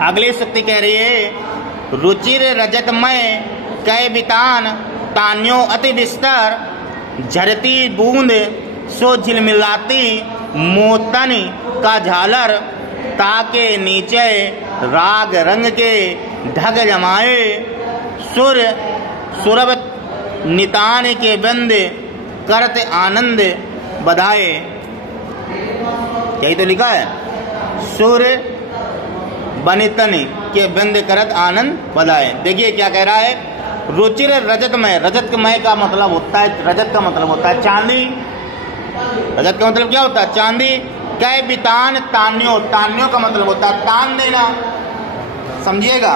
अगली शक्ति कह रही है रुचिर रजतमय कै बितान तान्यो अति विस्तर झरती बूंद सो झिलमिलाती मोतन का झालर ताके नीचे राग रंग के ढग जमाए सुर सुरभ नितान के बंद करत आनंद बधाए। यही तो लिखा है, सुर बनितन के बंद करत आनंद बधाए। देखिए क्या कह रहा है, रुचिर रजतमय। रजतमय का मतलब होता है, रजत का मतलब होता है चांदी। रजत का मतलब क्या होता है? चांदी। कै बितान तान्यो, तान्यो का मतलब होता है तान देना, समझिएगा।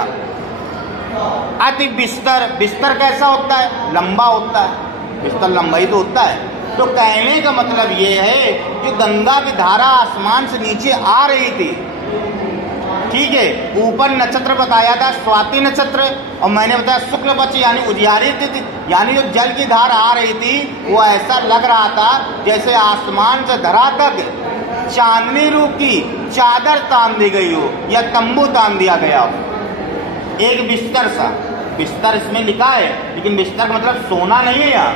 अति बिस्तर, बिस्तर कैसा होता है? लंबा होता है, बिस्तर लंबा ही तो होता है। तो कहने का मतलब ये है कि गंगा की धारा आसमान से नीचे आ रही थी, ठीक है। ऊपर नक्षत्र बताया था स्वाति नक्षत्र, और मैंने बताया शुक्ल पक्ष यानी उजियारी थी, यानी जो जल की धार आ रही थी वो ऐसा लग रहा था जैसे आसमान से धरा तक चांदनी रूप की चादर तान दी गई हो या तंबू तान दिया गया हो, एक बिस्तर सा। बिस्तर इसमें लिखा है, लेकिन बिस्तर का मतलब सोना नहीं है। यहाँ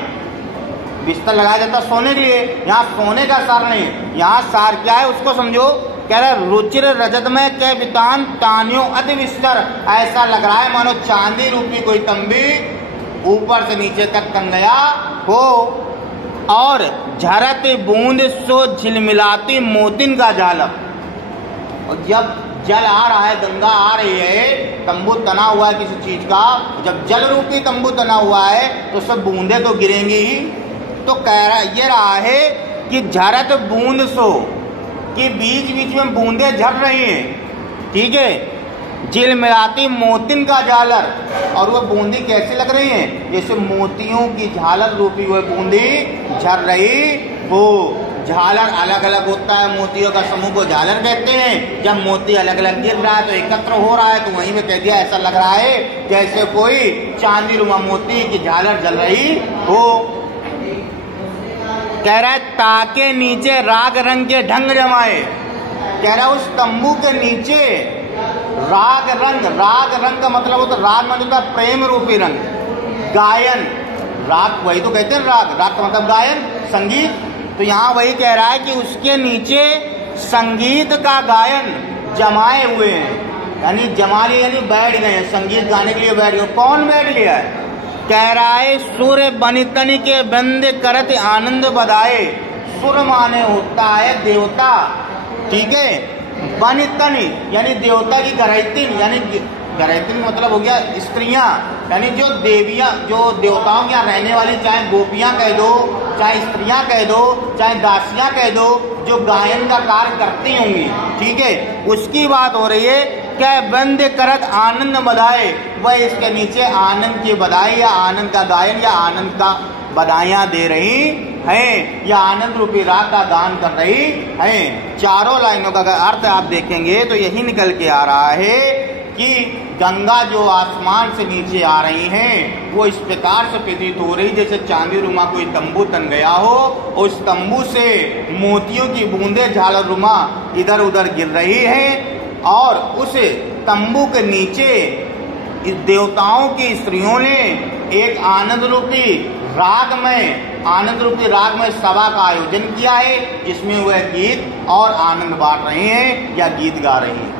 बिस्तर लगाया जाता सोने के लिए, यहाँ सोने का सार नहीं है। यहाँ सार क्या है उसको समझो। कह रहा है रुचिर रजतमय कै बितान तान्यो अति विस्तर, ऐसा लग रहा है मानो चांदी रूपी कोई तंबी ऊपर से नीचे तक तन गया हो, और झरत बूंद सो झिलमिलाती मोतिन का झालर। और जब जल आ रहा है, गंगा आ रही है, तंबू तना हुआ है किसी चीज का, जब जल रूपी तंबू तना हुआ है तो सब बूंदे तो गिरेंगी ही। तो कह रहा है कि झरत बूंद सो, कि बीच बीच में बूंदे झड़ रही हैं, ठीक है। झिलमिलाती मोतिन का झालर, और वह बूंदी कैसी लग रही हैं? जैसे मोतियों की झालर रूपी वह बूंदी झड़ रही हो। झालर अलग अलग होता है, मोतियों का समूह को झालर कहते हैं। जब मोती अलग अलग गिर रहा है तो एकत्र हो रहा है, तो वहीं में कह दिया ऐसा लग रहा है जैसे कोई चांदी रुमा मोती की झालर जल रही हो। कह रहा है ताके नीचे राग रंग के ढंग जमाए। कह रहा है उस तंबू के नीचे राग रंग, राग रंग का मतलब होता है, राग मतलब होता है प्रेम रूपी रंग, गायन। राग वही तो कहते हैं राग, राग का मतलब गायन, संगीत। तो यहाँ वही कह रहा है कि उसके नीचे संगीत का गायन जमाए हुए हैं, यानी जमा लिए यानी बैठ गए हैं, संगीत गाने के लिए बैठ गए। कौन बैठ लिया है? कह रहा है सुर बनितन के बंद करत आनंद बधाए। सुर माने होता है देवता, ठीक है। बनितन यानी देवता की गरैतिन, यानी गरैतिन मतलब हो गया स्त्रियां, यानी जो देवियां, जो देवताओं के यहाँ रहने वाली, चाहे गोपियां कह दो, चाहे स्त्रियां कह दो, चाहे दासियां कह दो, जो गायन का कार्य करती होंगी, ठीक है, उसकी बात हो रही है। क्या बंद करत आनंद बधाए, वह इसके नीचे आनंद की बधाई या आनंद का गायन या आनंद का बधाइयां दे रही हैं, या आनंद रूपी राग का गान कर रही हैं। चारों लाइनों का अर्थ आप देखेंगे तो यही निकल के आ रहा है कि गंगा जो आसमान से नीचे आ रही हैं, वो इस प्रकार से प्रतीत हो रही जैसे चांदी रुमा कोई तंबू तन गया हो, उस तंबू से मोतियों की बूंदे झालर रुमा इधर उधर गिर रही हैं, और उस तंबू के नीचे इस देवताओं की स्त्रियों ने एक आनंद रूपी राग में सभा का आयोजन किया है, जिसमें वह गीत और आनंद बांट रहे हैं या गीत गा रहे हैं।